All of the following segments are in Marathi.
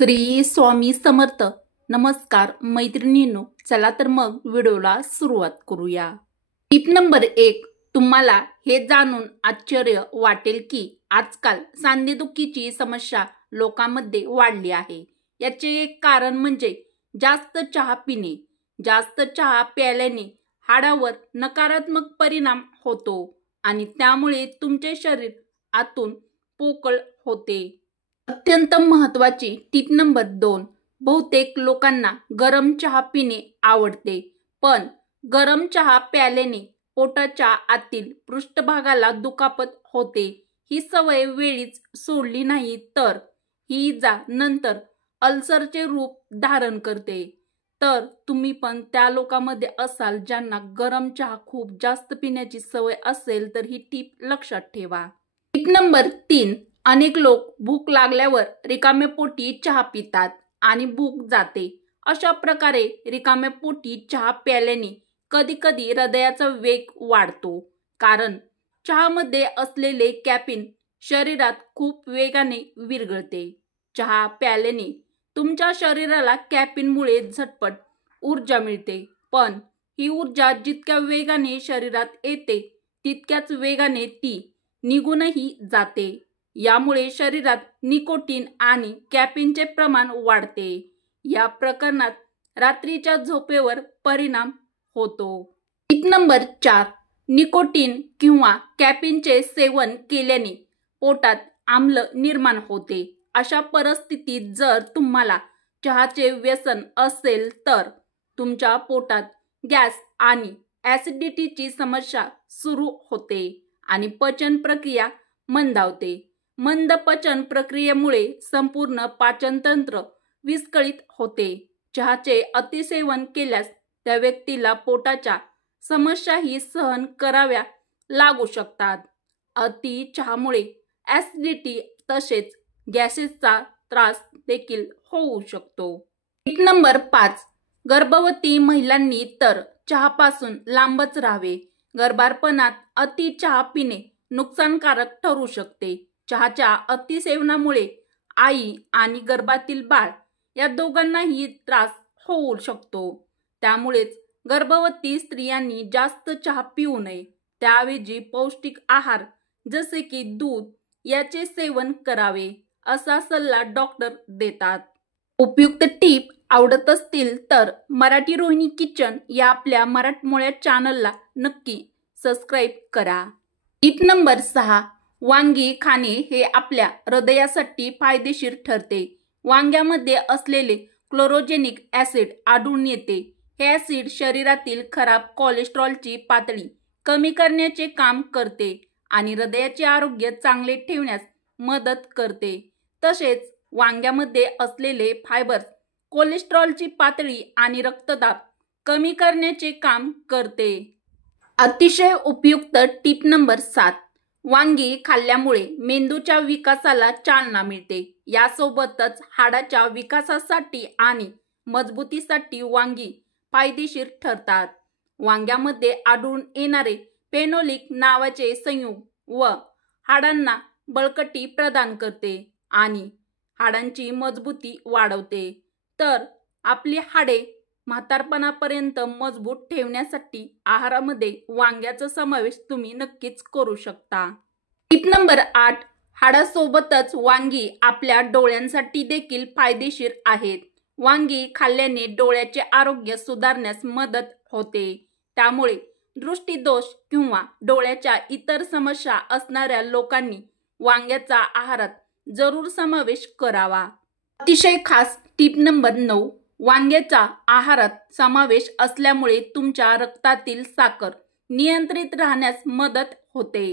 श्री स्वामी समर्थ. नमस्कार मैत्रिणींनो, चला तर मग व्हिडिओला सुरुवात करूया. Tip number 1. तुम्हाला हे जाणून आश्चर्य वाटेल की आजकाल सांधेदुखीची समस्या लोकांमध्ये वाढली आहे. याचे एक कारण म्हणजे जास्त चहा पिणे. जास्त चहा प्यायल्याने हाडावर नकारात्मक परिणाम होतो आणि त्यामुळे तुमचे शरीर आतून पोकळ होते. अत्यंत महत्त्वाची टिप नंबर 2. बहुतेक लोकांना गरम चहा पिणे आवडते, पण गरम चहा प्यायल्याने पोटाच्या आतील पृष्ठभागाला दुखापत होते. ही सवय वेळीच सोडली नाही तर ही इजा नंतर अल्सरचे रूप धारण करते. तर तुम्ही पण त्या लोकांमध्ये असाल ज्यांना गरम चहा खूप जास्त पिण्याची सवय असेल तर ही टिप लक्षात ठेवा. Tip number 3. अनेक लोक भूक लागल्यावर रिकाम्या पोटी चहा पितात आणि भूक जाते. अशा प्रकारे रिकाम्या पोटी चहा प्यायल्याने कधी कधी हृदयाचा वेग वाढतो, कारण चहामध्ये असलेले कॅफीन शरीरात खूप वेगाने विरघळते. चहा प्यायल्याने तुमच्या शरीराला कॅफीनमुळे झटपट ऊर्जा मिळते, पण ही ऊर्जा जितक्या वेगाने शरीरात येते तितक्याच वेगाने ती निघूनही जाते. यामुळे शरीरात निकोटीन आणि कॅफीनचे प्रमाण वाढते. या प्रकरणात रात्रीच्या झोपेवर परिणाम होतो. Tip number 4. निकोटीन किंवा कॅफीनचे सेवन केल्याने पोटात आम्ल निर्माण होते. अशा परिस्थितीत जर तुम्हाला चहाचे व्यसन असेल तर तुमच्या पोटात गॅस आणि ॲसिडिटीची समस्या सुरू होते आणि पचन प्रक्रिया मंदावते. मंद पचन प्रक्रियेमुळे संपूर्ण पाचनतंत्र विस्कळीत होते. चहाचे अतिसेवन केल्यास त्या व्यक्तीला पोटाच्या समस्याही सहन कराव्या लागू शकतात. अति चहामुळे ॲसिडिटी तसेच गॅसेसचा त्रास देखील होऊ शकतो. Tip number 5. गर्भवती महिलांनी तर चहापासून लांबच राहावे. गर्भारपणात अति चहा पिणे नुकसानकारक ठरू शकते. चहाच्या अतिसेवनामुळे आई आणि गर्भातील बाळ या दोघांनाही त्रास होऊ शकतो. त्यामुळेच गर्भवती स्त्रियांनी जास्त चहा पिऊ नये. त्याऐवजी पौष्टिक आहार जसे की दूध याचे सेवन करावे असा सल्ला डॉक्टर देतात. उपयुक्त टीप आवडत असतील तर मराठी रोहिणी किचन या आपल्या मराठमोळ्या चॅनलला नक्की सबस्क्राईब करा. Tip number 6. वांगी खाणे हे आपल्या हृदयासाठी फायदेशीर ठरते. वांग्यामध्ये असलेले क्लोरोजेनिक ॲसिड आढळून येते. हे ॲसिड शरीरातील खराब कोलेस्ट्रॉलची पातळी कमी करण्याचे काम करते आणि हृदयाचे आरोग्य चांगले ठेवण्यास मदत करते. तसेच वांग्यामध्ये असलेले फायबर्स कोलेस्ट्रॉलची पातळी आणि रक्तदाब कमी करण्याचे काम करते. अतिशय उपयुक्त टिप नंबर 7. वांगी खाल्ल्यामुळे मेंदूच्या विकासाला चालना मिळते. यासोबतच हाडाच्या विकासासाठी आणि मजबूतीसाठी वांगी फायदेशीर ठरतात. वांग्यामध्ये आढळून येणारे फेनोलिक नावाचे संयुग व हाडांना बळकटी प्रदान करते आणि हाडांची मजबूती वाढवते. तर आपली हाडे म्हातारपणापर्यंत मजबूत ठेवण्यासाठी आहारामध्ये वांग्याचा समावेश तुम्ही नक्कीच करू शकता. Tip number 8. हाडासोबतच वांगी आपल्या डोळ्यांसाठी देखील फायदेशीर आहेत. वांगी खाल्ल्याने डोळ्याचे आरोग्य सुधारण्यास मदत होते. त्यामुळे दृष्टिदोष किंवा डोळ्याच्या इतर समस्या असणाऱ्या लोकांनी वांग्याचा आहारात जरूर समावेश करावा. अतिशय खास टिप नंबर 9. वांग्याचा आहारात समावेश असल्यामुळे तुमच्या रक्तातील साखर नियंत्रित राहण्यास मदत होते.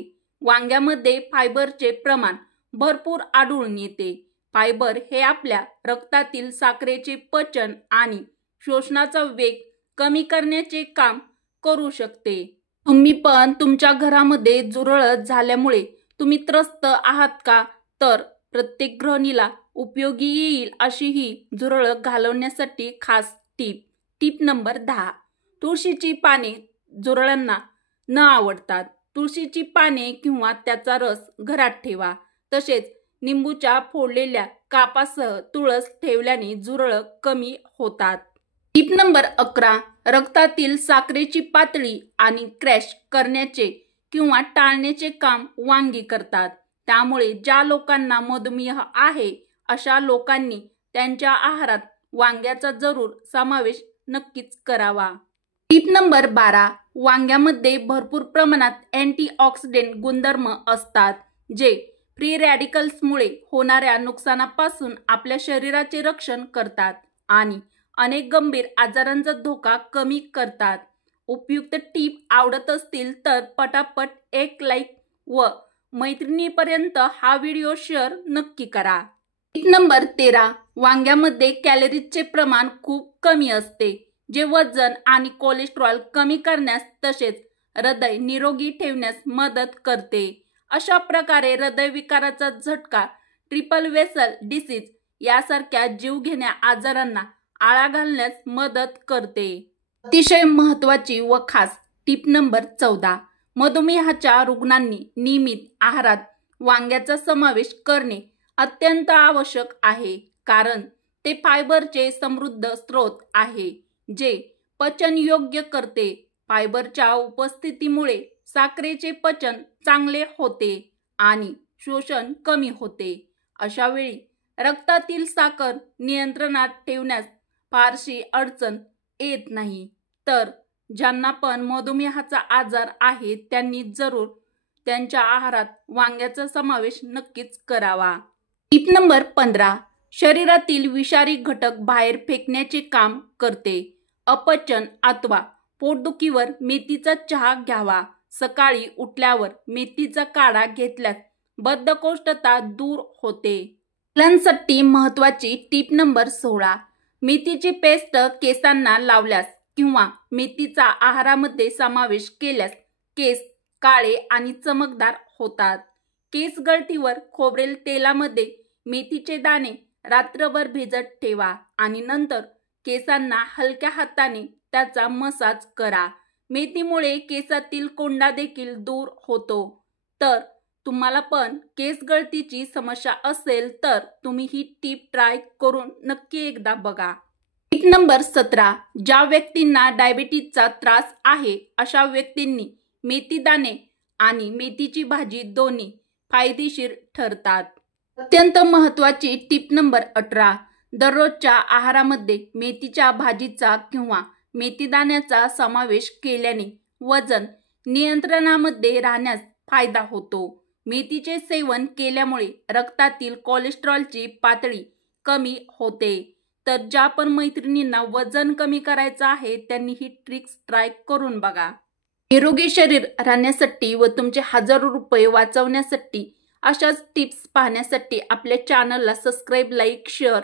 वांग्यामध्ये फायबरचे प्रमाण भरपूर आढळून येते. फायबर हे आपल्या रक्तातील साखरेचे पचन आणि शोषणाचा वेग कमी करण्याचे काम करू शकते. तुम्ही पण तुमच्या घरामध्ये झुरळ झाल्यामुळे तुम्ही त्रस्त आहात का? तर प्रत्येक गृहिणीला उपयोगी येईल अशी ही झुरळ घालवण्यासाठी खास टिप नंबर 10. तुळशीची पाने झुरळांना न आवडतात. तुळशीची पाने किंवा त्याचा रस घरात ठेवा. तसेच निंबूच्या फोडलेल्या कापासह तुळस ठेवल्याने झुरळ कमी होतात. Tip number 11. रक्तातील साखरेची पातळी आणि क्रॅश करण्याचे किंवा टाळण्याचे काम वांगी करतात. त्यामुळे ज्या लोकांना मधुमेह आहे अशा लोकांनी त्यांच्या आहारात वांग्याचा जरूर समावेश नक्कीच करावा. Tip number 12. वांग्यामध्ये भरपूर प्रमाणात अँटीऑक्सिडेंट गुणधर्म असतात, जे फ्री रॅडिकल्समुळे होणाऱ्या नुकसानापासून आपल्या शरीराचे रक्षण करतात आणि अनेक गंभीर आजारांचा धोका कमी करतात. उपयुक्त टीप आवडत असतील तर पटापट एक लाईक व मैत्रिणीपर्यंत हा व्हिडिओ शेअर नक्की करा. Tip number 13. वांग्यामध्ये कॅलरीजचे प्रमाण खूप कमी असते, जे वजन आणि कोलेस्ट्रॉल कमी करण्यास तसेच हृदय निरोगी ठेवण्यास मदत करते. अशा प्रकारे हृदयविकाराचा झटका, ट्रिपल वेसल डिसीज यासारख्या जीवघेण्या आजारांना आळा घालण्यास मदत करते. अतिशय महत्त्वाची व खास टिप नंबर 14. मधुमेहाच्या रुग्णांनी नियमित आहारात वांग्याचा समावेश करणे अत्यंत आवश्यक आहे, कारण ते फायबरचे समृद्ध स्रोत आहे, जे पचन योग्य करते. फायबरच्या उपस्थितीमुळे साखरेचे पचन चांगले होते आणि शोषण कमी होते. अशा वेळी रक्तातील साखर नियंत्रणात ठेवण्यास फारशी अडचण येत नाही. तर ज्यांना पण मधुमेहाचा आजार आहे त्यांनी जरूर त्यांच्या आहारात वांग्याचा समावेश नक्कीच करावा. Tip number 15. शरीरातील विषारी घटक बाहेर फेकण्याचे काम करते. अपचन अथवा पोटदुखीवर मेथीचा चहा घ्यावा. सकाळी उठल्यावर मेथीचा काढा घेतल्यास बद्धकोष्ठता दूर होते. मुलांसाठी महत्त्वाची टिप नंबर 16. मेथीची पेस्ट केसांना लावल्यास किंवा मेथीचा आहारामध्ये समावेश केल्यास केस काळे आणि चमकदार होतात. केस गळतीवर खोबरेल तेलामध्ये मेथीचे दाणे रात्रभर भिजत ठेवा आणि नंतर केसांना हलक्या हाताने त्याचा मसाज करा. मेथीमुळे केसातील कोंडा देखील दूर होतो. तर तुम्हाला पण केस गळतीची समस्या असेल तर तुम्ही ही टीप ट्राय करून नक्की एकदा बघा. Tip number 17. ज्या व्यक्तींना डायबिटीजचा त्रास आहे अशा व्यक्तींनी मेथी दाणे आणि मेथीची भाजी दोन्ही फायदेशीर ठरतात. अत्यंत महत्त्वाची टिप नंबर 18. दररोजच्या आहारामध्ये मेथीच्या भाजीचा किंवा मेथी दाण्याचा समावेश केल्याने वजन नियंत्रणामध्ये राहण्यास फायदा होतो. मेथीचे सेवन केल्यामुळे रक्तातील कोलेस्ट्रॉलची पातळी कमी होते. तर ज्या पण मैत्रिणींना वजन कमी करायचं आहे त्यांनी ही ट्रिक्स ट्राय करून बघा. निरोगी शरीर राहण्यासाठी व तुमचे हजारो रुपये वाचवण्यासाठी अशाच टिप्स पाहण्यासाठी आपल्या चॅनलला सबस्क्राईब, लाईक, शेअर